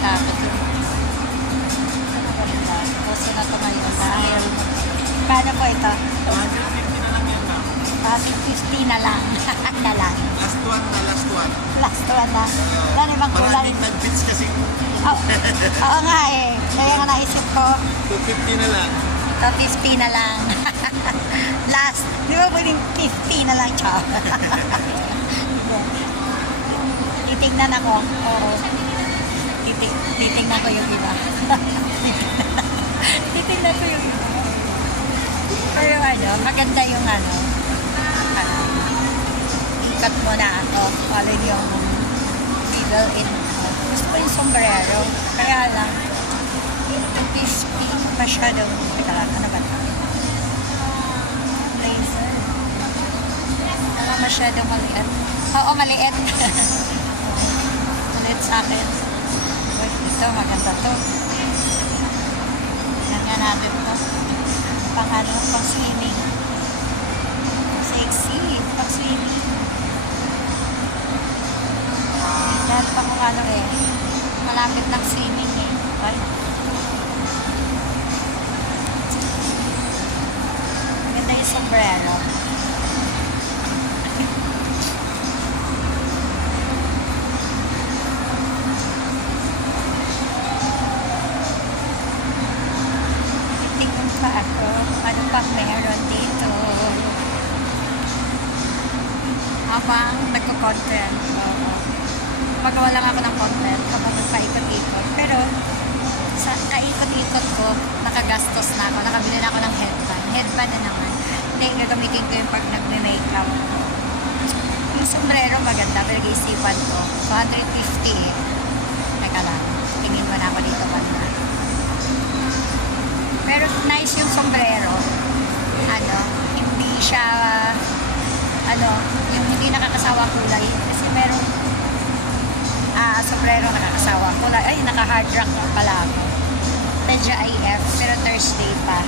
Tapos yung puso na ito ngayon dahil paano po ito? 250 na lang yan, ma'am. 50 na lang. na lang. Last one na, last one. Last one na. Ano ibang kulay? Maraming nag-bits kasi. Oo nga eh. Kaya nga naisip ko, 250 na lang. ito 50 na lang. Last. Di ba pwedeng 50 na lang, chow? Titignan ako. Oo. Titignan ko yung iba. Titignan ko yung iba. Pero ano, maganda yung ano, ikat mo na ako. Following yung middle in. Gusto ko yung sombrero. Kaya lang, yung crispy, masyadong, teka lang, ano ba ito? Blazer. Ano masyadong maliit? Oo, maliit. Maliit sa akin. Wait, ito, maganda to. Ganyan natin to. Pang ano, pang swimming. Sexy, pang swimming. Dahil pa kung ano eh. Malapit ng swimming eh. Ay. Ganda yung sombrero. Tingnan pa ako kung ano pang meron dito. Habang nagko-content. Magawa lang ako ng content habang nagpaikot-ikot. Pero sa kaikot-ikot ko, nakagastos na ako. Nakabili na ako ng headband. Headband na naman. Hindi, gagamitin ko yung pag nagme-makeup. Yung sombrero maganda, pero nag-iisipan ko. 250 eh. Teka lang. Tingin mo na ako dito banda. Pero nice yung sombrero. Ano, hindi siya, ano, yung hindi nakakasawa kulay. Kasi merong sombrero nakakasawa kulay. Ay, naka-hard rock pala ako. Medyo IF, pero Thursday pa.